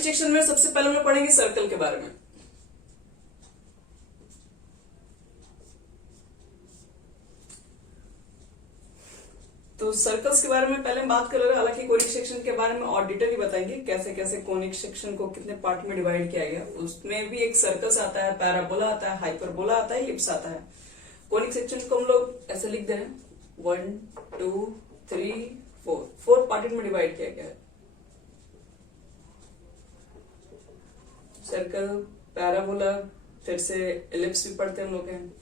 Conic section में सबसे पहले हम लोग पढ़ेंगे सर्कल के बारे में। तो सर्कल्स के बारे में पहले हम बात कर रहे हैं, हालांकि कोनिक सेक्शन के बारे में और डिटेल ही बताएंगे कैसे कैसे कोनिक सेक्शन को कितने पार्ट में डिवाइड किया गया। उसमें भी एक सर्कल्स आता है, पैराबोला आता है, हाइपरबोला आता है, इलिप्स आता है। कोनिक सेक्शन को हम लोग ऐसे लिख दे रहे हैं 1 2 3 4 पार्ट में डिवाइड किया गया है। सर्कल, पैराबोला, फिर से इलिप्स भी पढ़ते हैं हम लोग हैं,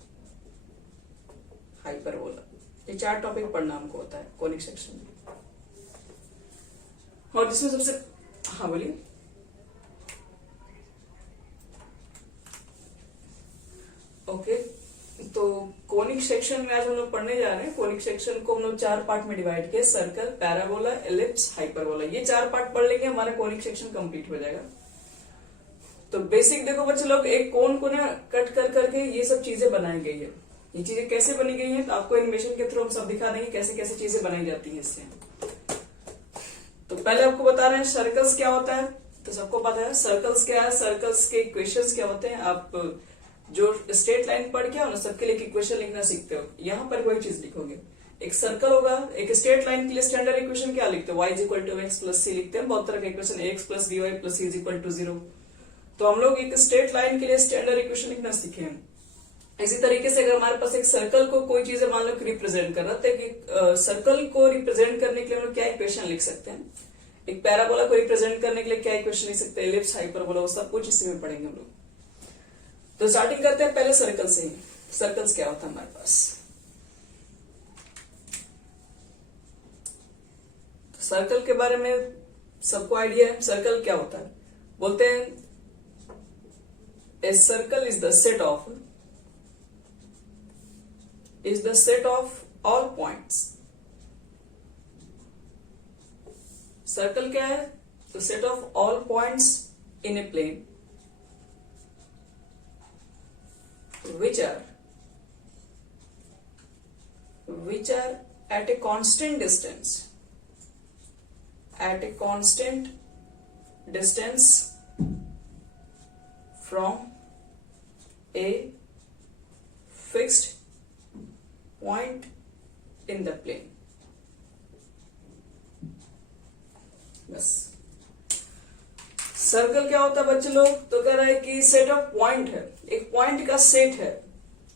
हाइपरबोला। ये 4 टॉपिक पढ़ना हमको होता है कोनिक सेक्शन में। और जिसमें सबसे, हाँ बोलिए। ओके, तो कोनिक सेक्शन में आज हम लोग पढ़ने जा रहे हैं। कोनिक सेक्शन को हम लोग 4 पार्ट में डिवाइड किया, सर्कल, पैराबोला, इलिप्स, हाइपरबोला। ये 4 पार्ट पढ़ लेंगे, हमारा कोनिक सेक्शन कंप्लीट हो जाएगा। तो बेसिक देखो बच्चे लोग, एक कोन को ना कट कर करके ये सब चीजें बनाई गई है। ये चीजें कैसे बनी गई हैं तो आपको एनिमेशन के थ्रू हम सब दिखा देंगे कैसे कैसे चीजें बनाई जाती हैं इससे। तो पहले आपको बता रहे हैं सर्कल्स क्या होता है। तो सबको पता है सर्कल्स क्या है, सर्कल्स के इक्वेशंस क्या होते हैं। आप जो स्ट्रेट लाइन पढ़ के आओ ना, सबके लिए इक्वेशन लिखना सीखते हो। यहाँ पर कोई चीज लिखोगे, एक सर्कल होगा, एक स्ट्रेट लाइन के लिए स्टैंडर्ड इक्वेशन क्या लिखते हो, y = x + c लिखते हैं। बहुत तरह के इक्वेशन, ax + by + c = 0। तो हम लोग एक स्ट्रेट लाइन के लिए स्टैंडर्ड इक्वेशन लिखना सीखे हैं। इसी तरीके से अगर हमारे पास एक सर्कल को कोई चीज मान लो रिप्रेजेंट कर रहा है, तो सर्कल को रिप्रेजेंट करने के लिए हम लोग क्या इक्वेशन लिख सकते हैं। एक पैराबोला को रिप्रेजेंट करने के लिए क्या इक्वेशन लिख सकते हैं, इलिप्स, हाइपरबोला, वो सब कुछ इसी में पढ़ेंगे हम लोग। तो स्टार्टिंग करते हैं पहले सर्कल से ही। सर्कल्स क्या होता है हमारे पास, तो सर्कल के बारे में सबको आइडिया है। सर्कल क्या होता है, बोलते हैं a circle is the set of all points। Circle क्या है, तो set of all points in a plane which are at a constant distance from a fixed point in the plane। बस सर्कल क्या होता है बच्चे लोग, तो कह रहा है कि सेट ऑफ पॉइंट है, एक पॉइंट का सेट है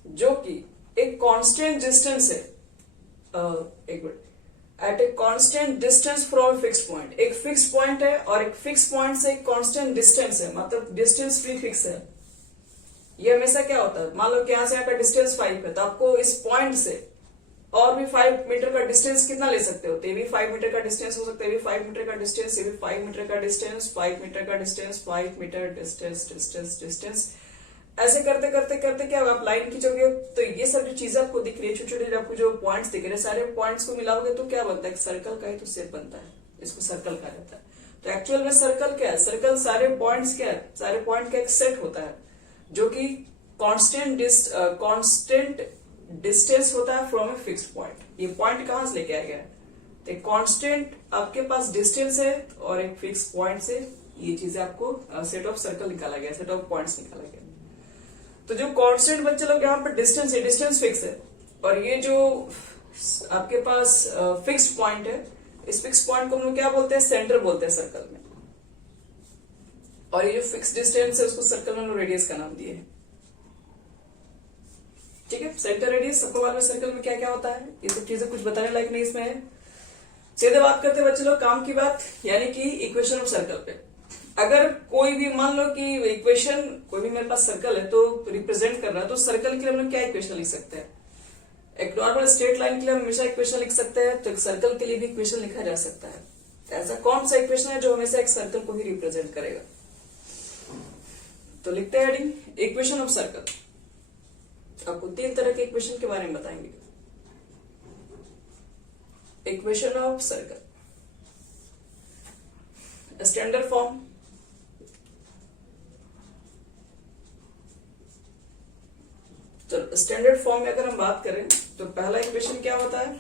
जो कि एक कांस्टेंट डिस्टेंस है, एक minute, at a constant distance from fix point. एक फिक्स पॉइंट है और एक फिक्स पॉइंट से एक कांस्टेंट डिस्टेंस है, मतलब डिस्टेंस फ्री फिक्स है। ये हमेशा क्या होता है, मान लो कि यहां से यहाँ का डिस्टेंस 5 है, तो आपको इस पॉइंट से और भी 5 मीटर का डिस्टेंस कितना ले सकते हो, तो ये भी 5 मीटर का डिस्टेंस हो सकता है, ये भी 5 मीटर का डिस्टेंस, ये भी 5 मीटर का डिस्टेंस, 5 मीटर का डिस्टेंस, 5 मीटर डिस्टेंस। ऐसे करते करते करते क्या होगा, आप लाइन खींचोगे तो ये सब जो चीजें आपको दिख रही है, छोटे छोटे आपको जो पॉइंट्स दिख रहे हैं, सारे पॉइंट्स को मिलाओगे तो क्या बनता है, सर्कल का ही तो शेप बनता है, इसको सर्कल कहा जाता है। तो एक्चुअल में सर्कल क्या है, सर्कल सारे पॉइंट्स क्या है, सारे पॉइंट का एक सेट होता है जो कि कांस्टेंट डिस्टेंस होता है फ्रॉम ए फिक्स्ड पॉइंट। ये पॉइंट कहां से लेके आया गया है, तो कांस्टेंट आपके पास डिस्टेंस है और एक फिक्स पॉइंट से ये चीजें आपको सेट ऑफ सर्कल निकाला गया, सेट ऑफ पॉइंट्स निकाला गया। तो जो कांस्टेंट बच्चे लोग यहाँ पर डिस्टेंस है, डिस्टेंस फिक्स है, और ये जो आपके पास फिक्स्ड पॉइंट है, इस फिक्स पॉइंट को हम लोग क्या बोलते हैं, सेंटर बोलते हैं सर्कल में। और ये जो फिक्स डिस्टेंस है उसको सर्कल में रेडियस का नाम दिए है। ठीक है, सेंटर रेडियस सबको मालूम है सर्कल में क्या क्या होता है, ये सब चीजें कुछ बताने लायक नहीं इसमें है। सीधे बात करते हैं बच्चे लोग काम की बात, यानी कि इक्वेशन ऑफ सर्कल पे। अगर कोई भी मान लो कि इक्वेशन, कोई भी मेरे पास सर्कल है तो रिप्रेजेंट कर रहा है, तो सर्कल के लिए हम लोग क्या इक्वेशन लिख सकते हैं। एक नॉर्मल स्ट्रेट लाइन के लिए हम हमेशा इक्वेशन लिख सकते हैं, तो एक सर्कल के लिए भी इक्वेशन लिखा जा सकता है। ऐसा कौन सा इक्वेशन है जो हमेशा एक सर्कल को ही रिप्रेजेंट करेगा, तो लिखते हैं हेडिंग इक्वेशन ऑफ सर्कल। आपको 3 तरह के इक्वेशन के बारे में बताएंगे। Equation of circle, standard form, तो स्टैंडर्ड फॉर्म में अगर हम बात करें तो पहला इक्वेशन क्या होता है,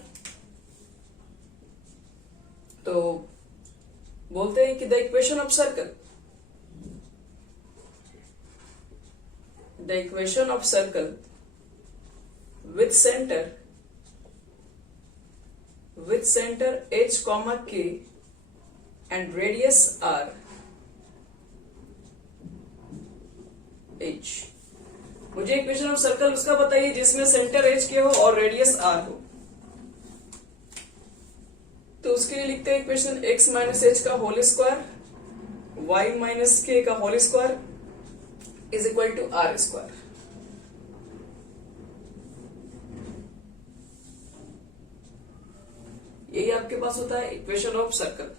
तो बोलते हैं कि the equation of circle the equation of circle with center h comma k and radius r h। मुझे इक्वेशन ऑफ सर्कल उसका बताइए जिसमें सेंटर h के हो और रेडियस r हो। तो उसके लिए लिखते हैं इक्वेशन x माइनस एच का whole square y minus K का whole square is equal to R square. यही आपके पास होता है equation of circle.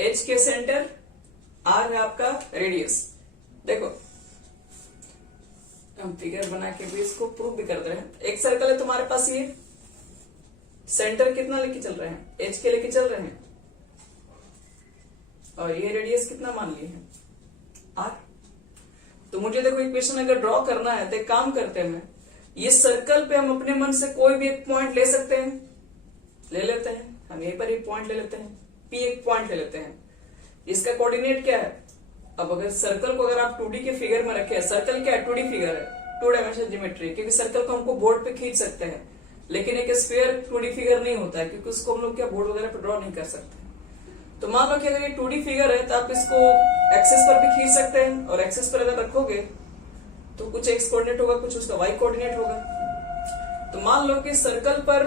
H K centre, R है आपका रेडियस। देखो हम फिगर बना के भी इसको प्रूव भी कर रहे हैं। एक सर्कल है तुम्हारे पास, ये सेंटर कितना लेके चल रहे हैं, एच के लेके चल रहे हैं, और ये रेडियस कितना मान लिए हैं, आर। तो मुझे देखो इक्वेशन अगर ड्रॉ करना है तो एक काम करते हैं, ये सर्कल पे हम अपने मन से कोई भी एक पॉइंट ले सकते हैं, ले लेते हैं। हम यहीं पर एक पॉइंट ले लेते हैं, पी एक पॉइंट ले लेते हैं। इसका कोऑर्डिनेट क्या है? अब अगर सर्कल को अगर आप 2D के फिगर में रखे, सर्कल क्या है, 2D फिगर है, 2 डायमेंशनल ज्योमेट्री, क्योंकि सर्कल को हमको बोर्ड पे खींच सकते हैं, लेकिन एक स्फीयर 2D फिगर नहीं होता है, क्योंकि उसको हम लोग क्या बोर्ड वगैरह पे ड्रॉ नहीं कर सकते। तो मान लो कि अगर ये 2D फिगर है तो आप इसको एक्सेस पर भी खींच सकते हैं, और एक्सेस पर अगर रखोगे तो कुछ एक्स कोऑर्डिनेट होगा, कुछ उसका वाई कोऑर्डिनेट होगा। तो मान लो कि सर्कल पर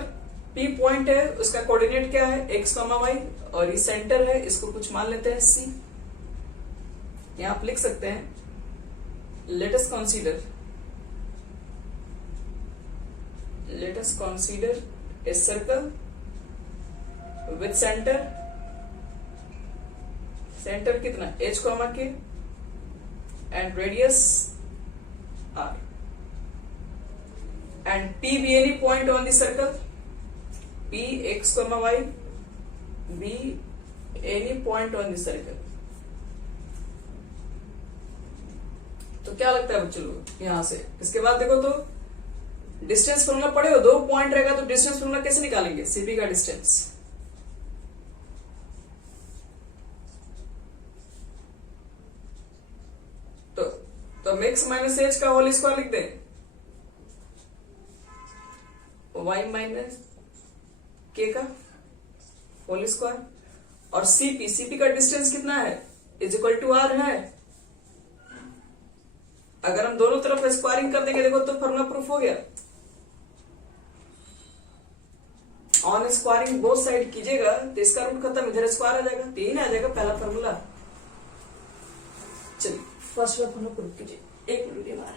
P पॉइंट है, उसका कोऑर्डिनेट क्या है, x, y, और ये सेंटर है, इसको कुछ मान लेते हैं C। यहां आप लिख सकते हैं, let us consider a circle with centre कितना, h, k and radius r, and P be any point on the circle, P x, y be any point on the circle। तो क्या लगता है बच्चों लोग यहां से? इसके बाद देखो तो डिस्टेंस फॉर्मूला पढ़े हो, 2 पॉइंट रहेगा तो डिस्टेंस फॉर्मूला कैसे निकालेंगे, सीपी का डिस्टेंस। तो x माइनस एच का होल स्क्वायर लिख दें, y माइनस के का होल स्क्वायर, और सीपी का डिस्टेंस कितना है, इज इक्वल टू आर है। अगर हम दोनों तरफ स्क्वायरिंग कर देंगे देखो तो फॉर्मूला प्रूफ हो गया। ऑन स्क्वायरिंग बोथ साइड कीजिएगा तो इसका रूट खत्म, इधर स्क्वायर आ जाएगा, 3 आ जाएगा पहला फॉर्मूला। चलिए फर्स्ट वाला फॉर्मूला प्रूफ कीजिए, एक मिनट के बाद।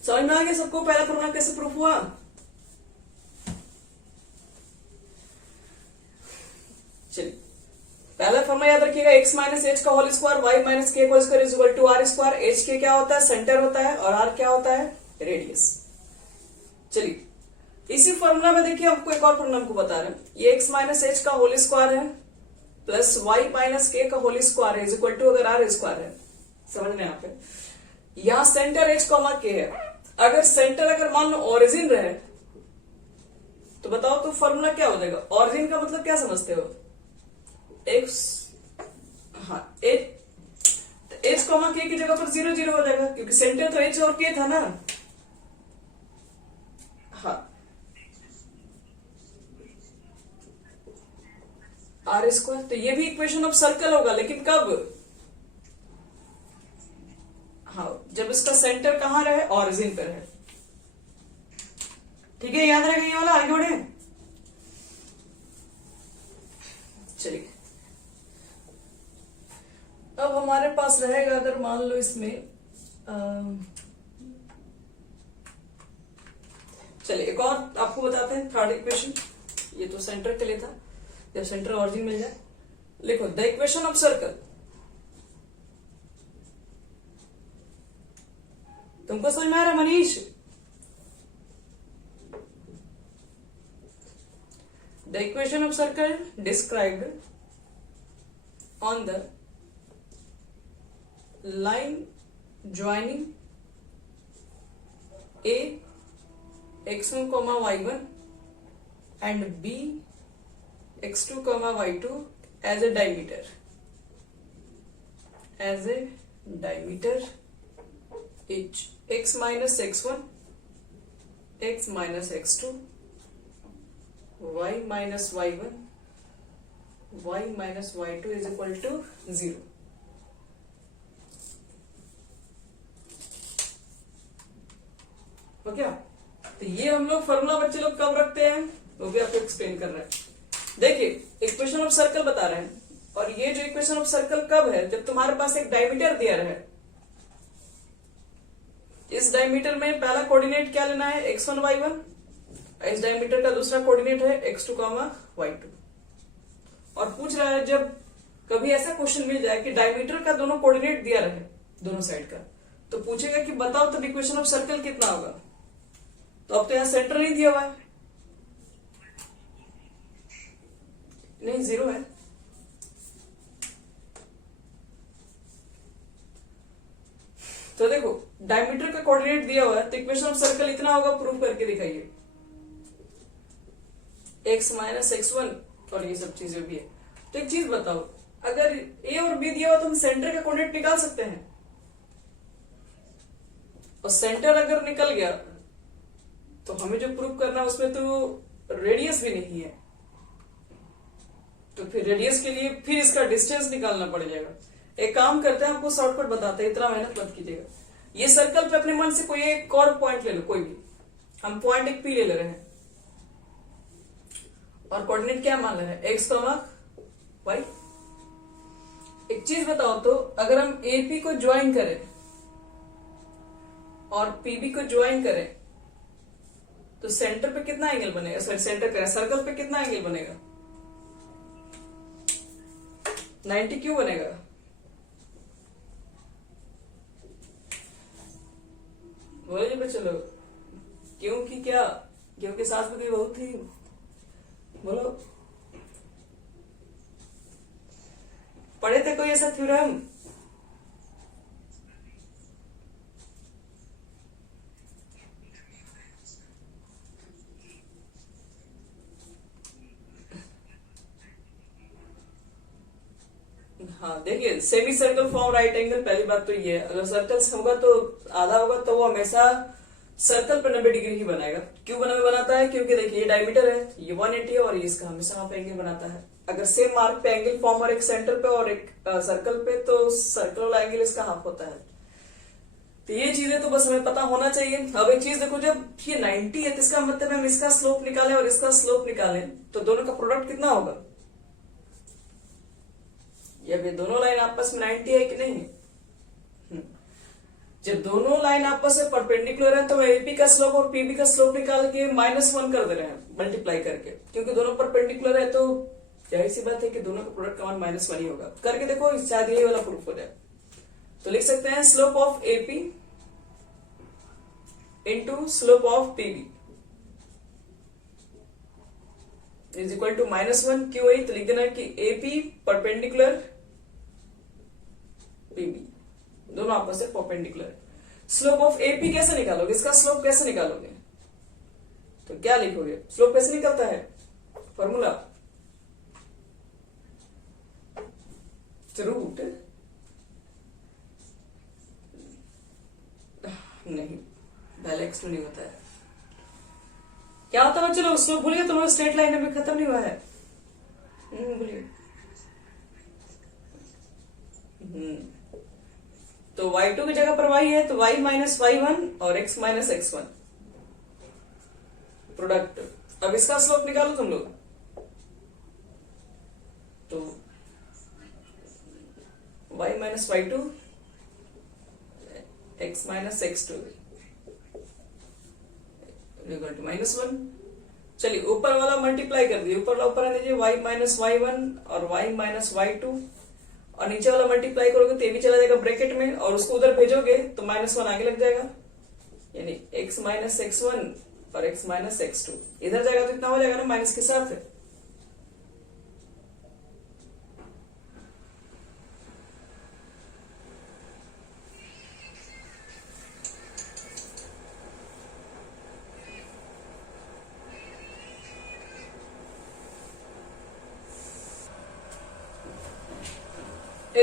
समझ में आ गया सबको पहला फॉर्मूला कैसे प्रूफ हुआ? चलिए पहला फॉर्मूला याद रखिएगा, x माइनस एच का whole square, y minus K whole square is equal to R square. H K क्या होता है, सेंटर होता है, और r क्या होता है, रेडियस। चलिए इसी फॉर्मूला में देखिए आपको एक और फॉर्मूला हमको बता रहे हैं, ये x माइनस एच का होल स्क्वायर है प्लस y माइनस के का होल स्क्वायर है इज इक्वल टू अगर r स्क्वायर है। समझ में यहाँ पे यहां सेंटर h कॉमा के है, अगर सेंटर अगर मान लो ओरिजिन रहे तो बताओ तो फॉर्मूला क्या हो जाएगा? ओरिजिन का मतलब क्या समझते हो, एक्स, हाँ एच कॉमा के की जगह पर 0 0 हो जाएगा, क्योंकि सेंटर तो एच और के था ना। हाँ आर स्क्वायर, तो ये भी इक्वेशन ऑफ सर्कल होगा, लेकिन कब? हाँ जब इसका सेंटर कहां रहे, ओरिजिन पर है। ठीक है, याद रहेगा ये वाला, आगे बढ़े। चलिए अब हमारे पास रहेगा, अगर मान लो इसमें चलिए एक और आपको बताते हैं थर्ड इक्वेशन। ये तो सेंटर के लिए था, जब सेंटर ओरिजिन मिल जाए। लिखो द इक्वेशन ऑफ सर्कल, तुमको समझ में आ रहा Manish? The equation of circle described on the line joining A x1 comma y1 and b x2 comma y2 as a diameter each x minus x1 x minus x2 y minus y1 y minus y2 is equal to 0. तो क्या, तो ये हम लोग formula बच्चे लोग कब रखते हैं वो भी आपको एक्सप्लेन कर रहा है. देखिए इक्वेशन ऑफ सर्कल बता रहे हैं, और ये जो इक्वेशन ऑफ सर्कल कब है, जब तुम्हारे पास एक डायमीटर दिया रहे. इस डायमीटर में पहला कोऑर्डिनेट क्या लेना है, x1 y1. इस डायमीटर का दूसरा कोऑर्डिनेट है x2 y2. और पूछ रहा है जब कभी ऐसा क्वेश्चन मिल जाए कि डायमीटर का दोनों कोऑर्डिनेट दिया रहे दोनों साइड का, तो पूछेगा कि बताओ तब इक्वेशन ऑफ सर्कल कितना होगा. तो अब तो यहां सेंटर नहीं दिया हुआ है, नहीं 0 है. तो देखो डायमीटर का कोऑर्डिनेट दिया हुआ है, तो इक्वेशन ऑफ सर्कल इतना होगा. प्रूफ करके दिखाइए. x माइनस x1 और ये सब चीजें भी है. तो एक चीज बताओ, अगर a और b दिया हुआ तो हम सेंटर का कोऑर्डिनेट निकाल सकते हैं, और सेंटर अगर निकल गया तो हमें जो प्रूफ करना है उसमें तो रेडियस भी नहीं है, तो फिर रेडियस के लिए फिर इसका डिस्टेंस निकालना पड़ जाएगा. एक काम करते हैं, आपको शॉर्टकट बताते हैं, इतना मेहनत मत कीजिएगा. ये सर्कल पे अपने मन से कोई एक और पॉइंट ले लो, कोई भी. हम पॉइंट एक पी ले रहे हैं और कोऑर्डिनेट क्या मान ले रहे हैं, x y. एक चीज बताओ तो, अगर हम AP को ज्वाइन करें और PB को ज्वाइन करें तो सेंटर पे कितना एंगल बनेगा, सॉरी सेंटर का सर्कल पे कितना एंगल बनेगा, 90 क्यों बनेगा. बोले जी चलो, क्योंकि क्या, क्योंकि सास भी बहू थी. बोलो, पढ़े थे कोई ऐसा थ्योरम. हाँ देखिए, semi circle form right angle, पहली बात तो ये है. अगर सर्कल होगा तो आधा होगा तो वो हमेशा सर्कल पर 90 डिग्री ही बनाएगा. क्यों बनाता है, क्योंकि देखिए ये डायमीटर है, ये 180 है, और ये इसका हमेशा हाफ एंगल बनाता है. अगर सेम मार्क पे एंगल फॉर्म और एक सेंटर पे और एक सर्कल पे, तो सर्कल वाला एंगल इसका हाफ होता है. तो ये चीजें तो बस हमें पता होना चाहिए. अब एक चीज देखो, जब ये 90 है तो इसका मतलब हम इसका स्लोप निकालें और इसका स्लोप निकालें तो दोनों का प्रोडक्ट कितना होगा. ये दोनों लाइन आपस में 90 है कि नहीं. जब दोनों लाइन आपस में परपेंडिकुलर है तो AP का स्लोप और PB का स्लोप निकाल के -1 कर दे रहे हैं मल्टीप्लाई करके, क्योंकि दोनों परपेंडिकुलर है तो जाहिर सी बात है कि दोनों का प्रोडक्ट का मान -1 ही होगा. करके देखो, शायद यही वाला प्रूफ हो जाए. तो लिख सकते हैं slope of AP into slope of PB is equal to -1. क्यों है, तो लिख देना कि AP परपेंडिकुलर PB दोनों आपस में परपेंडिकुलर. स्लोप ऑफ AP कैसे निकालोगे, इसका स्लोप कैसे निकालोगे, तो क्या लिखोगे, स्लोप कैसे निकलता है, फॉर्मूला रूट नहीं, पहले x नहीं होता है. क्या होता है, चलो स्लोप भूल गए, तो स्ट्रेट लाइन अभी खत्म नहीं हुआ है. भूलिए. तो y2 की जगह पर y है, तो y माइनस y1 और x माइनस x1 प्रोडक्ट. अब इसका स्लोप निकालो तुम लोग, तो y minus y2 x minus x2 equal to -1. चलिए ऊपर वाला मल्टीप्लाई कर दीजिए, ऊपर वाला ऊपर आने दीजिए, y माइनस y1 और y माइनस y2, और नीचे वाला मल्टीप्लाई करोगे तो ये भी चला जाएगा ब्रैकेट में, और उसको उधर भेजोगे तो -1 आगे लग जाएगा, यानी x माइनस x1 और x माइनस x2 इधर जाएगा तो इतना हो जाएगा ना माइनस के साथ.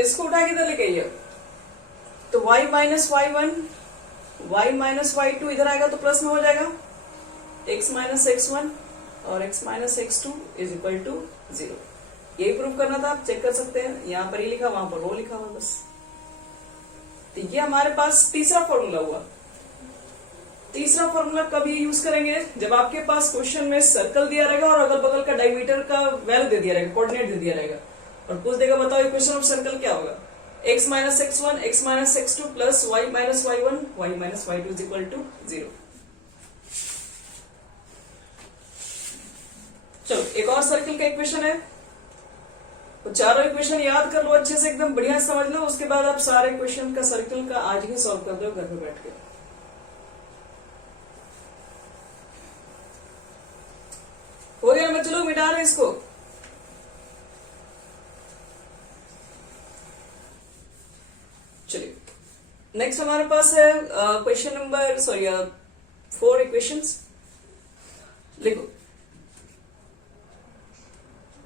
इसको उठा के इधर लेके आइए, तो y minus Y one, y minus Y two इधर आएगा तो प्लस में हो जाएगा, x माइनस एक्स वन और x minus X two is equal to 0। यही प्रूव करना था, आप चेक कर सकते हैं, यहाँ पर ये लिखा वहां पर वो लिखा हुआ बस। तो ये हमारे पास तीसरा फॉर्मूला हुआ। तीसरा फॉर्मूला कभी यूज करेंगे जब आपके पास क्वेश्चन में सर्कल दिया रहेगा और अगल बगल का डायमीटर का वैल्यू दे दिया रहेगा, कोऑर्डिनेट दे दिया रहेगा, और पूछ देगा बताओ इक्वेशन ऑफ सर्कल क्या होगा, x minus X one, x minus X two plus Y minus Y one, Y minus Y two is equal to 0। चलो एक और सर्कल का इक्वेशन है, तो चारों इक्वेशन याद कर लो अच्छे से, एकदम बढ़िया समझ लो, उसके बाद आप सारे क्वेश्चन का सर्कल का आज ही सॉल्व कर दो घर पे बैठ के। हो गया ना, चलो मिटा रहे इसको। चलिए नेक्स्ट हमारे पास है क्वेश्चन नंबर 4 इक्वेशंस। लिखो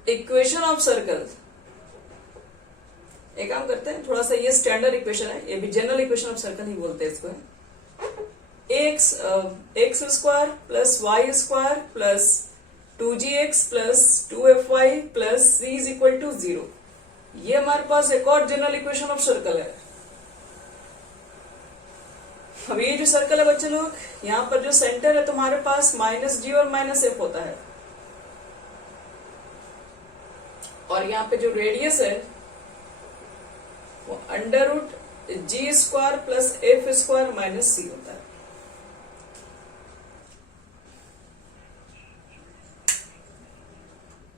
इक्वेशन ऑफ सर्कल। एक काम करते हैं, थोड़ा सा ये स्टैंडर्ड इक्वेशन है, ये भी जनरल इक्वेशन ऑफ सर्कल ही बोलते हैं इसको। X square plus Y square plus 2gx plus 2fy plus c is equal to 0। ये हमारे पास एक और जनरल इक्वेशन ऑफ सर्कल है। अब ये जो सर्कल है बच्चे लोग, यहाँ पर जो सेंटर है तुम्हारे पास माइनस जी और माइनस एफ होता है, और यहाँ पे जो रेडियस है वो under root G square plus F square minus C होता है।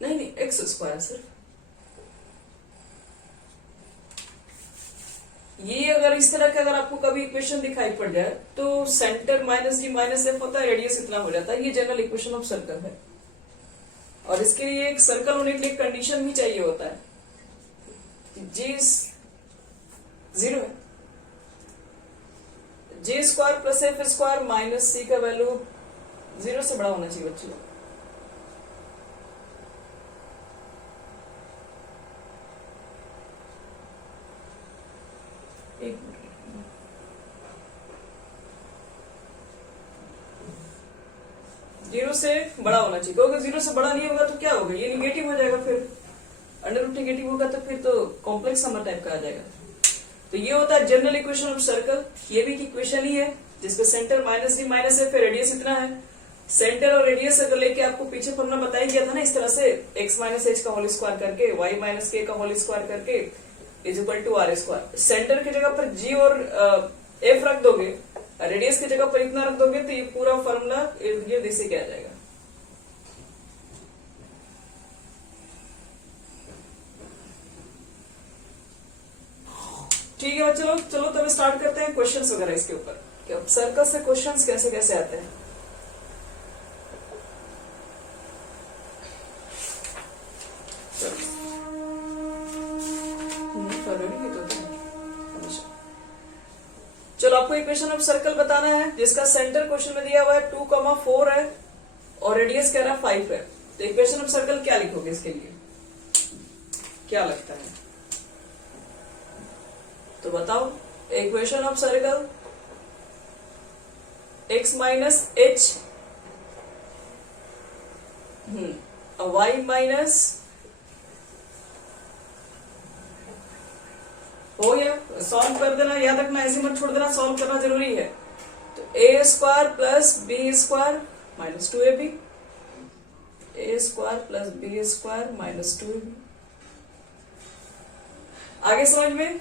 नहीं एक्स स्क्वायर सर। ये अगर इस तरह का अगर आपको कभी इक्वेशन दिखाई पड़ जाए तो सेंटर माइनस जी माइनस एफ होता है, रेडियस इतना हो जाता है। ये जनरल इक्वेशन ऑफ सर्कल है, और इसके लिए एक सर्कल होने के लिए कंडीशन भी चाहिए होता है, जी 0 है, G square plus F square minus C का वैल्यू 0 से बड़ा होना चाहिए बच्चों। एक जीरो से बड़ा होना चाहिए, क्योंकि 0 से बड़ा नहीं होगा तो क्या होगा, ये निगेटिव हो जाएगा, फिर अंडर रूट निगेटिव होगा तो फिर तो कॉम्प्लेक्स नंबर टाइप का आ जाएगा। तो ये होता है जनरल इक्वेशन ऑफ सर्कल। ये भी इक्वेशन ही है जिसपे सेंटर माइनस डी माइनस है, फिर रेडियस इतना है। सेंटर और रेडियस अगर लेके आपको पीछे फॉर्मूला बताया गया था ना इस तरह से, x माइनस एच का होल स्क्वायर करके y माइनस के का होल स्क्वायर करके is equal to R square. Centre की जगह पर g और f रख दोगे, रेडियस की जगह पर इतना रख दोगे, तो ये पूरा फॉर्मूला इर्द गिर्द इसे क्या आ जाएगा। ठीक है बच्चों लोग, चलो तब स्टार्ट करते हैं क्वेश्चंस वगैरह इसके ऊपर, सर्कल से क्वेश्चंस कैसे कैसे आते हैं। चलो आपको इक्वेशन ऑफ सर्कल बताना है जिसका सेंटर क्वेश्चन में दिया हुआ है 2,4 है और रेडियस कह रहा है 5 है। तो इक्वेशन ऑफ सर्कल क्या लिखोगे इसके लिए, क्या लगता है तो बताओ। Equation of circle x minus H Y minus, हो गया, सॉल्व कर देना, याद रखना, ऐसे मत छोड़ देना, सॉल्व करना जरूरी है। तो A square plus B square minus 2ab, A square plus B square minus 2ab। आगे समझ में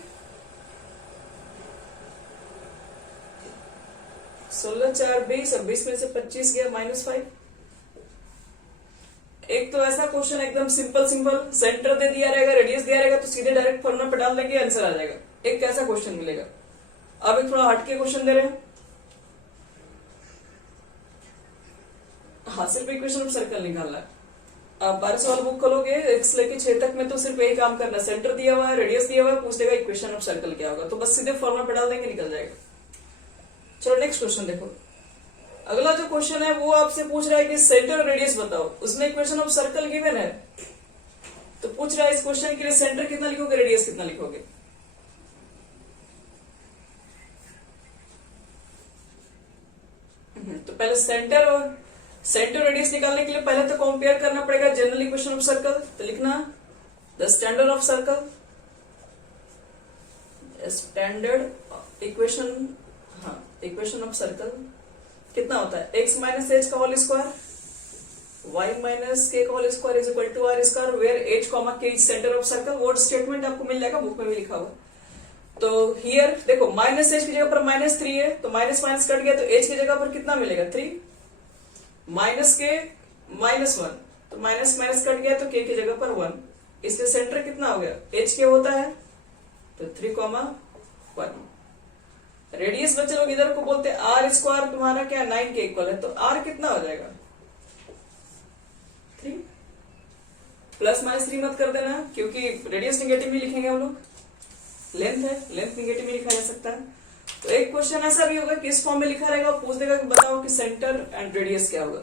16 4 20, 26 में से 25 गया -5। एक तो ऐसा क्वेश्चन एकदम सिंपल सेंटर दे दिया रहेगा, रेडियस दिया रहेगा, तो सीधे डायरेक्ट फॉर्मूला पे डाल देंगे, आंसर आ जाएगा। एक कैसा क्वेश्चन मिलेगा। अब एक थोड़ा हटके क्वेश्चन दे रहे हैं, हाँ सिर्फ इक्वेशन ऑफ सर्कल निकालना है। आप 12 सवाल बुक खोलोगे 1 से लेके 6 तक में, तो सिर्फ यही काम करना, सेंटर दिया हुआ है, रेडियस दिया हुआ है, पूछ देगा इक्वेशन ऑफ सर्कल क्या होगा, तो बस सीधे फॉर्मूला पे डाल देंगे, निकल जाएगा। चलो नेक्स्ट क्वेश्चन देखो। अगला जो क्वेश्चन है वो आपसे पूछ रहा है कि सेंटर और रेडियस बताओ, उसमें इक्वेशन ऑफ सर्कल गिवन है, तो पूछ रहा है इस क्वेश्चन के लिए सेंटर कितना लिखोगे, रेडियस कितना लिखोगे। तो पहले सेंटर रेडियस निकालने के लिए पहले तो कंपेयर करना पड़ेगा जनरल इक्वेशन ऑफ सर्कल। तो लिखना the standard of circle, standard equation, हाँ इक्वेशन ऑफ सर्कल कितना होता है, x माइनस एच का whole square y minus K का whole square is equal to R square where h comma K is centre of circle. Word statement आपको मिल जाएगा, book में भी लिखा हुआ। तो हियर देखो माइनस एच की जगह पर -3 है, तो माइनस माइनस कट गया तो h की जगह पर कितना मिलेगा 3, माइनस के -1, तो माइनस माइनस कट गया तो k की जगह पर 1, इसलिए सेंटर कितना हो गया h के होता है तो 3,1। रेडियस बच्चे लोग इधर को बोलते हैं आर स्क्वायर, तुम्हारा क्या 9 के इक्वल है, तो r कितना हो जाएगा 3, प्लस माइनस 3 मत कर देना क्योंकि रेडियस निगेटिव ही लिखेंगे हम लोग, लेंथ है, लेंथ निगेटिव ही लिखा जा सकता है। तो एक क्वेश्चन ऐसा भी होगा कि इस फॉर्म में लिखा रहेगा, पूछ देगा कि बताओ कि सेंटर एंड रेडियस क्या होगा।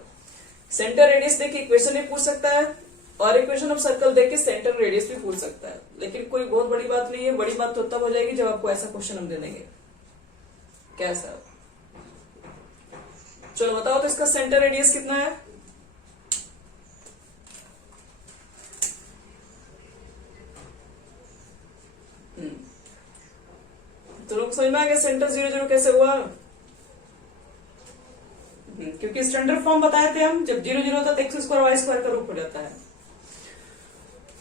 सेंटर रेडियस देख के इक्वेशन भी पूछ सकता है और इक्वेशन ऑफ सर्कल देख के सेंटर रेडियस भी पूछ सकता है, लेकिन कोई बहुत बड़ी बात नहीं है। बड़ी बात तो तब हो जाएगी जब आपको ऐसा क्वेश्चन हम दे देंगे। कैसा, चलो बताओ तो इसका सेंटर रेडियस कितना है। तो लोग समझ में आ गया सेंटर 0 0 कैसे हुआ, क्योंकि स्टैंडर्ड फॉर्म बताए थे हम, जब 0 0 होता है तो x स्क्वायर y स्क्वायर का रूप हो जाता है।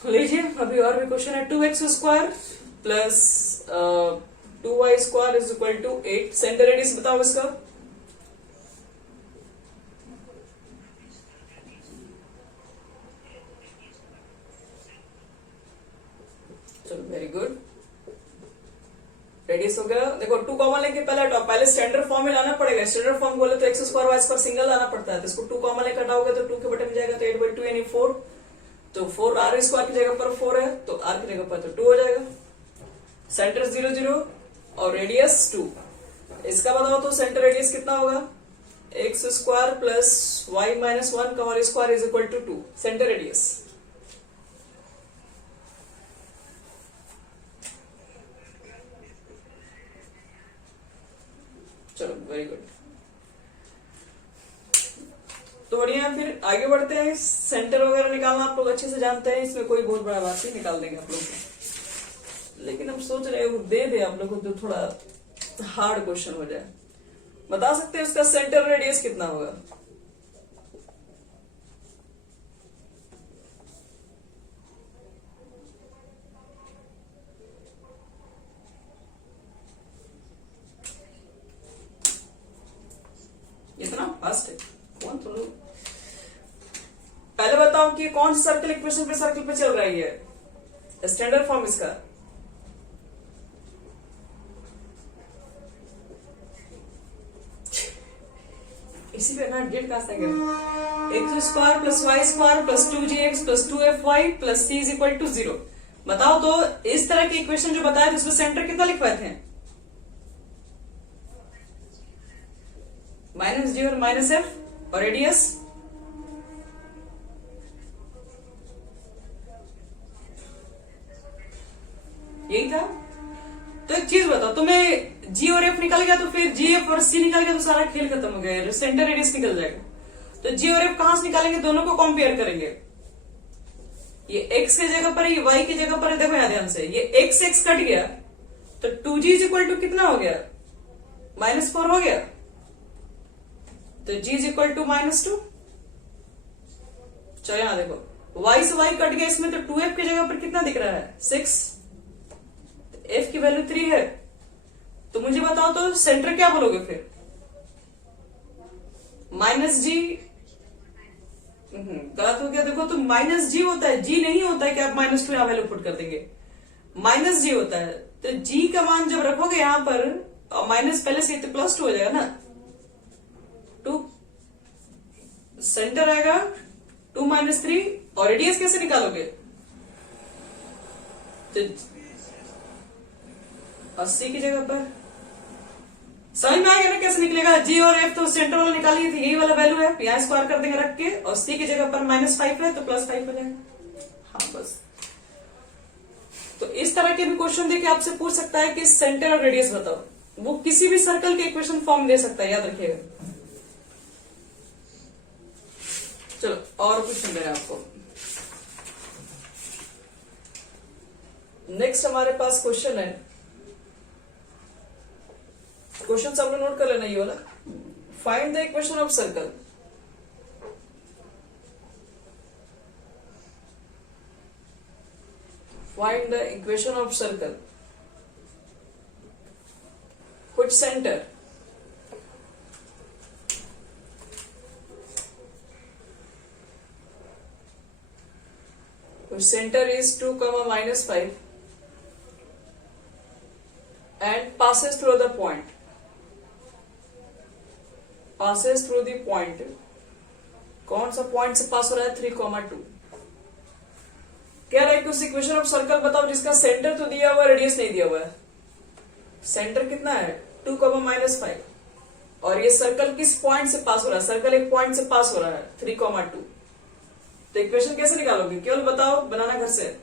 लीजिए अभी और भी क्वेश्चन है, 2x square plus 2y square is equal to 8। Centre radius बताओ इसका। चलो वेरी गुड, रेडियस हो गया। देखो 2 कॉमन लेके पहले स्टैंडर्ड फॉर्म में लाना पड़ेगा। स्टैंडर्ड फॉर्म बोले तो x square y square single लाना पड़ता है, तो इसको 2 कॉमन लेकर हटाओगे तो 2 के बटे में जाएगा तो 8/2 यानी 4, तो 4 r स्क्वायर की जगह पर 4 है तो r की जगह पर तो 2 हो जाएगा। सेंटर 0 0 और रेडियस 2, इसका बताओ तो सेंटर रेडियस कितना होगा, x square plus y minus 1 का whole square is equal to 2 centre radius. चलो वेरी गुड, तो बढ़िया, फिर आगे बढ़ते हैं। सेंटर वगैरह निकालना आप लोग अच्छे से जानते हैं, इसमें कोई बहुत बड़ा बात नहीं, निकाल देंगे आप लोग। लेकिन हम सोच रहे हैं दे दे आप लोगों को जो थोड़ा हार्ड क्वेश्चन हो जाए। बता सकते हैं उसका सेंटर रेडियस कितना होगा। इतना फास्ट है कौन, तुम लोग पहले बताओ कि कौन सा सर्कल इक्वेशन पे सर्कल पे चल रही है, स्टैंडर्ड फॉर्म इसका। इसी पे ना डेट का x square plus y square plus 2gx plus 2fy plus c is equal to 0। बताओ तो इस तरह के इक्वेशन जो बताया था उसमें सेंटर कितना लिखवाए थे, -g और -f, और रेडियस यही था। तो एक चीज बताओ, तुम्हें g और f निकल गया तो फिर g f और c निकल गया तो सारा खेल खत्म हो गया, सेंटर रेडियस निकल जाएगा। तो g और f कहां से निकालेंगे, दोनों को कंपेयर करेंगे। ये x की जगह पर, ये y की जगह पर, देखो यहां ध्यान से, ये x कट गया तो 2g इज इक्वल टू कितना हो गया, -4 हो गया, तो g इज इक्वल टू -2। चलो यहां देखो y से y कट गया इसमें, तो 2f की जगह पर कितना दिख रहा है 6, f की वैल्यू 3 है। तो मुझे बताओ तो सेंटर क्या बोलोगे फिर, -g, गलत हो गया। देखो तो -g होता है, g नहीं होता है कि आप -2 यहां वैल्यू पुट कर देंगे, -g होता है। तो g का मान जब रखोगे यहां पर, माइनस पहले से तो +2 हो जाएगा ना, 2 सेंटर आएगा 2 - 3, और रेडियस कैसे निकालोगे, तो 80 की जगह पर। समझ में आएगा ना कैसे निकलेगा, जी और एफ तो सेंटर वाला निकालिए थे, यही वाला वैल्यू है, यहाँ स्क्वायर कर देंगे रख के, और सी की जगह पर -5 है तो +5 हो जाएगा। हाँ बस, तो इस तरह के भी क्वेश्चन देके आपसे पूछ सकता है कि सेंटर और रेडियस बताओ, वो किसी भी सर्कल के इक्वेशन फॉर्म दे सकता है, याद रखिएगा। चलो और कुछ नहीं है आपको। नेक्स्ट हमारे पास क्वेश्चन है, क्वेश्चन सब लोग नोट कर लेना ये वाला। Find the equation of circle. Find the equation of circle which centre whose center is 2, -5 and passes through the point. Passes through the point. कौन सा पॉइंट से पास हो रहा है? 3, 2। कह रहा है कि उस इक्वेशन ऑफ सर्कल बताओ जिसका सेंटर तो दिया हुआ है, रेडियस नहीं दिया हुआ है। सेंटर कितना है? 2, -5 और ये सर्कल किस पॉइंट से पास हो रहा है? सर्कल एक पॉइंट से पास हो रहा है 3, 2। तो इक्वेशन कैसे निकालोगे? केवल बताओ, बनाना घर से।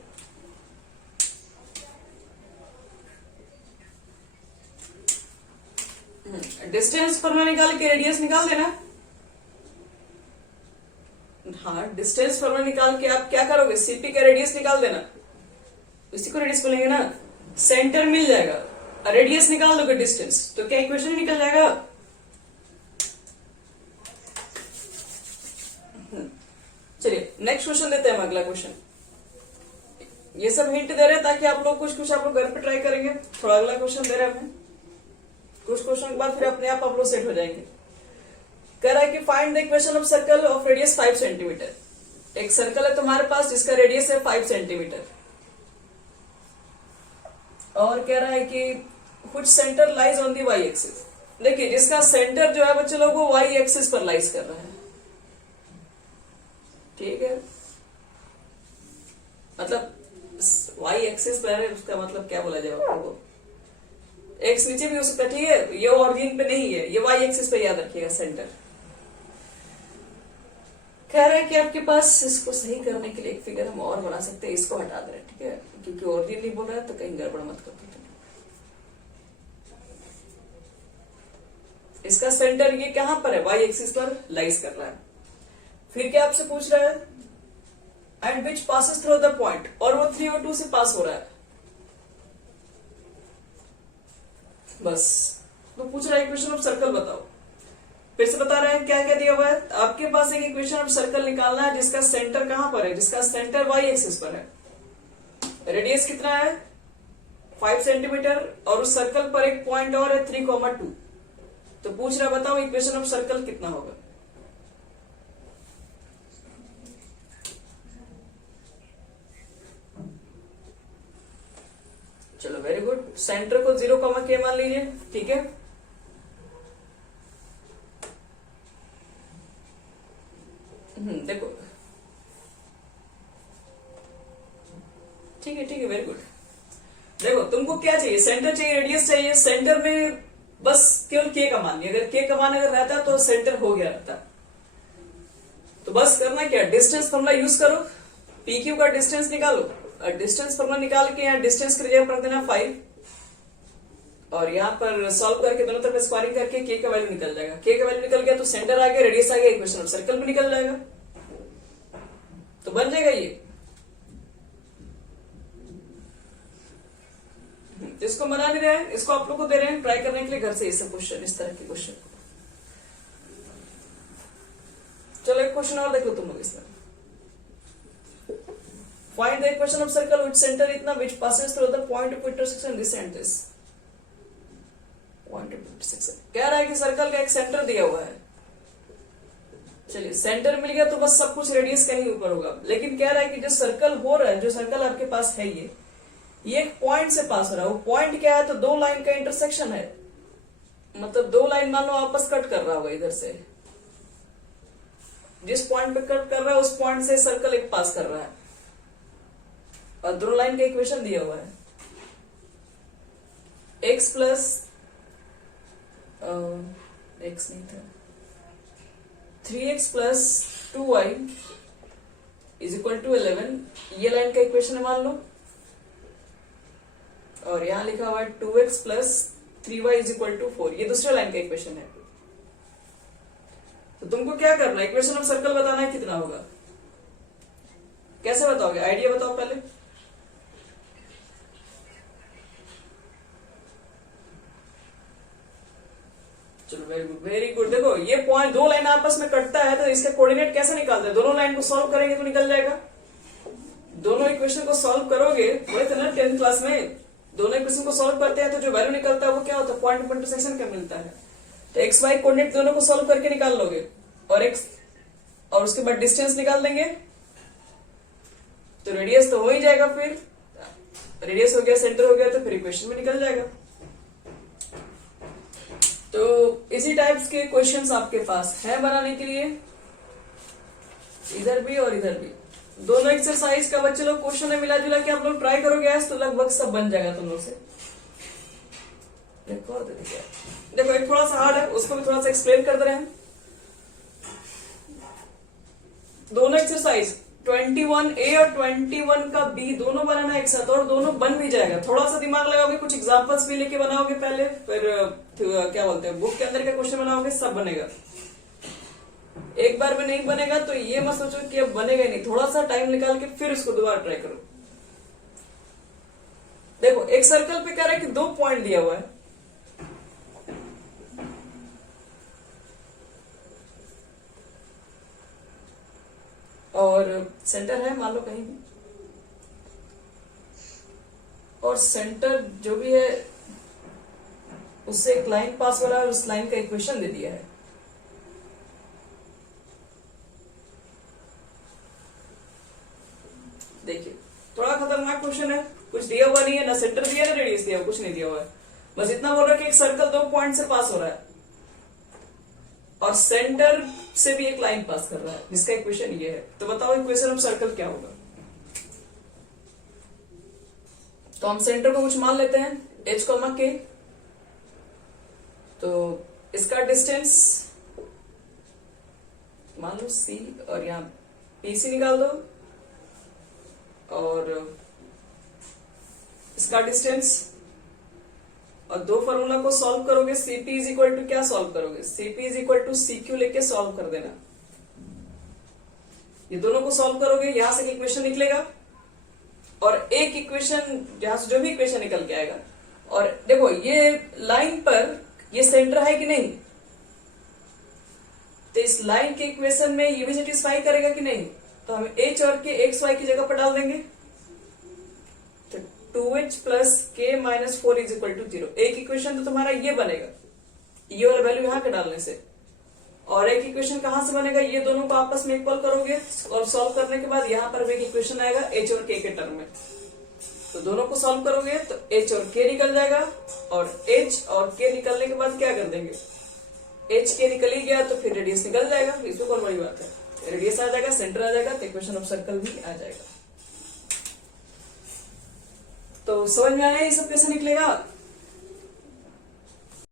डिस्टेंस फॉर्मूला निकाल के रेडियस निकाल देना। हाँ, डिस्टेंस फॉर्मूला निकाल के आप क्या करोगे? सीपी का रेडियस निकाल देना, उसी को रेडियस बोलेंगे ना। सेंटर मिल जाएगा, रेडियस निकाल दोगे डिस्टेंस, तो क्या इक्वेशन निकल जाएगा? चलिए नेक्स्ट क्वेश्चन देते हैं हम। अगला क्वेश्चन, ये सब हिंट दे रहे हैं ताकि आप लोग कुछ आप लोग घर पे ट्राई करेंगे। थोड़ा अगला क्वेश्चन दे रहे हैं हमें, कुछ क्वेश्चन के बाद फिर अपने आप लोग सेट हो जाएंगे। कह रहा है कि find the equation of circle of radius 5 centimetre. एक सर्कल है तुम्हारे पास जिसका रेडियस है 5 सेंटीमीटर और कह रहा है कि which centre lies on the Y axis. देखिए, जिसका सेंटर जो है बच्चे लोग वो वाई एक्सिस पर लाइज कर रहा है, ठीक है। मतलब वाई एक्सिस पर है, उसका मतलब क्या बोला जाए आपको? एक्स नीचे भी हो सकता है, ठीक है। ये ऑरिजिन पे नहीं है, ये वाई एक्सिस पे, याद रखिएगा सेंटर। कह रहा है कि आपके पास इसको सही करने के लिए एक फिगर हम और बना सकते हैं, इसको हटा दे रहे हैं, ठीक है, क्योंकि ऑरिजिन नहीं बोल रहा है तो कहीं गड़बड़ मत कर। इसका सेंटर ये कहां पर है? वाई एक्सिस पर लाइज कर रहा है। फिर क्या आपसे पूछ रहा है? And which passes through the point, और वो 3 और 2 से पास हो रहा है, बस। तो पूछ रहा है इक्वेशन ऑफ सर्कल बताओ। फिर से बता रहे हैं क्या क्या दिया हुआ है। आपके पास एक इक्वेशन ऑफ सर्कल निकालना है जिसका सेंटर कहां पर है? जिसका सेंटर वाई एक्सिस पर है। रेडियस कितना है? 5 सेंटीमीटर और उस सर्कल पर एक पॉइंट और है 3, 2। तो पूछ रहा है बताओ इक्वेशन ऑफ सर्कल कितना होगा? चलो वेरी गुड। सेंटर को 0, k मान लीजिए, ठीक है। देखो, ठीक है, वेरी गुड। देखो, तुमको क्या चाहिए? सेंटर चाहिए, रेडियस चाहिए। सेंटर में बस केवल k का मान लिया। अगर k का मान अगर रहता तो सेंटर हो गया रहता। तो बस करना क्या? डिस्टेंस फॉर्मूला यूज करो, PQ का डिस्टेंस निकालो। डिस्टेंस फॉर्मूला निकाल के यहाँ डिस्टेंस की जगह पर देना 5 और यहाँ पर सॉल्व करके दोनों तरफ स्क्वायरिंग करके k का वैल्यू निकल जाएगा। k का वैल्यू निकल गया तो सेंटर आ गया, रेडियस आ गया, इक्वेशन ऑफ सर्कल भी निकल जाएगा। तो बन जाएगा ये। इसको मना नहीं रहे हैं, इसको आप लोग को दे रहे हैं ट्राई करने के लिए घर से ये सब क्वेश्चन, इस तरह के क्वेश्चन। चलो एक क्वेश्चन और देख लो तुम लोग इसमें। Find the equation of circle which centre इतना which passes through the point of intersection this and this. Point of intersection कह रहा है कि सर्कल का एक सेंटर दिया हुआ है। चलिए, सेंटर मिल गया तो बस सब कुछ रेडियस का ही ऊपर होगा। लेकिन कह रहा है कि जो सर्कल हो रहा है, जो सर्कल आपके पास है ये एक पॉइंट से पास हो रहा है। वो पॉइंट क्या है? तो 2 लाइन का इंटरसेक्शन है। मतलब 2 लाइन मान लो आपस कट कर रहा होगा इधर से। जिस पॉइंट पे कट कर रहा है उस पॉइंट से सर्कल एक पास कर रहा है और 2 लाइन का इक्वेशन दिया हुआ है। x प्लस x नहीं था 3x plus 2y is equal to 11। ये लाइन का इक्वेशन है मान लो। और यहां लिखा हुआ है 2x plus 3y is equal to 4। ये दूसरे लाइन का इक्वेशन है। तो तुमको क्या करना है, इक्वेशन ऑफ सर्कल बताना है कितना होगा। कैसे बताओगे, आइडिया बताओ पहले। चलो वेरी गुड वेरी गुड। देखो ये पॉइंट, दो लाइन आपस में कटता है तो इसके कोऑर्डिनेट कैसे निकालते हैं, दोनों लाइन को सॉल्व करेंगे तो निकल जाएगा। दोनों इक्वेशन को सॉल्व करोगे, बोले थे ना 10th क्लास में, दोनों इक्वेशन को सॉल्व करते हैं तो जो वैल्यू निकलता है वो क्या होता है, पॉइंट ऑफ इंटरसेक्शन क्या मिलता है। तो एक्स वाई कोऑर्डिनेट दोनों को सॉल्व करके निकाल लोगे और एक्स, और उसके बाद डिस्टेंस निकाल देंगे तो रेडियस तो हो ही जाएगा। फिर रेडियस हो गया, सेंटर हो गया, तो फिर इक्वेशन में निकल जाएगा। तो इसी टाइप्स के क्वेश्चंस आपके पास है बनाने के लिए, इधर भी और इधर भी। दोनों एक्सरसाइज का बच्चे लोग क्वेश्चन है मिला जुला के आप लोग ट्राई करोगे आज तो लगभग सब बन जाएगा तुम लोग से। देखो एक थोड़ा सा हार्ड है, उसको भी थोड़ा सा एक्सप्लेन कर दे रहे हैं। दोनों एक्सरसाइज 21A और 21B दोनों बनाना एक साथ, और दोनों बन भी जाएगा। थोड़ा सा दिमाग लगाओगे, कुछ एग्जांपल्स भी लेके बनाओगे पहले, फिर क्या बोलते हैं बुक के अंदर का क्वेश्चन बनाओगे, सब बनेगा। एक बार में नहीं बनेगा तो ये मत सोचो कि अब बनेगा नहीं, थोड़ा सा टाइम निकाल के फिर उसको दोबारा ट्राई करो। देखो एक सर्कल पे कह रहा है कि 2 पॉइंट दिया हुआ है, और सेंटर है मान लो कहीं भी, और सेंटर जो भी है उससे एक लाइन पास हो रहा है और उस लाइन का इक्वेशन दे दिया है। देखिए थोड़ा खतरनाक क्वेश्चन है, कुछ दिया हुआ नहीं है, ना सेंटर दिया ना रेडियस दिया, कुछ नहीं दिया हुआ है, बस इतना बोल रहा है कि एक सर्कल 2 पॉइंट से पास हो रहा है और सेंटर से भी एक लाइन पास कर रहा है जिसका इक्वेशन ये है। तो बताओ इक्वेशन ऑफ सर्कल क्या होगा। तो हम सेंटर को कुछ मान लेते हैं h, k, तो इसका डिस्टेंस मान लो c, और यहां PC निकाल दो, और इसका डिस्टेंस, और 2 फॉर्मूला को सॉल्व करोगे, Cp इज इक्वल टू क्या सॉल्व करोगे, Cp is equal to CQ लेके सॉल्व कर देना। ये दोनों को सॉल्व करोगे, यहां से इक्वेशन निकलेगा, और एक इक्वेशन यहां से जो भी इक्वेशन निकल के आएगा। और देखो ये लाइन पर ये सेंटर है कि नहीं, तो इस लाइन के इक्वेशन में ये भी सेटिस्फाई करेगा कि नहीं, तो हम h और k x y की जगह पर डाल देंगे। 2h plus k minus 4 is equal to 0। एक इक्वेशन तो तुम्हारा ये बनेगा, ये वाला वैल्यू यहां के डालने से, और एक इक्वेशन कहां से बनेगा, ये दोनों को आपस में इक्वल करोगे और सॉल्व करने के बाद यहां पर भी एक इक्वेशन आएगा h और k के टर्म में। तो दोनों को सॉल्व करोगे तो h और k निकल जाएगा, और h और k निकलने के बाद क्या कर देंगे, h k निकल ही गया तो फिर रेडियस निकल जाएगा, इसमें कौन बड़ी बात है, रेडियस आ जाएगा, सेंटर आ जाएगा, तो इक्वेशन ऑफ सर्कल भी आ जाएगा। तो समझ में आया ये सब कैसे निकलेगा।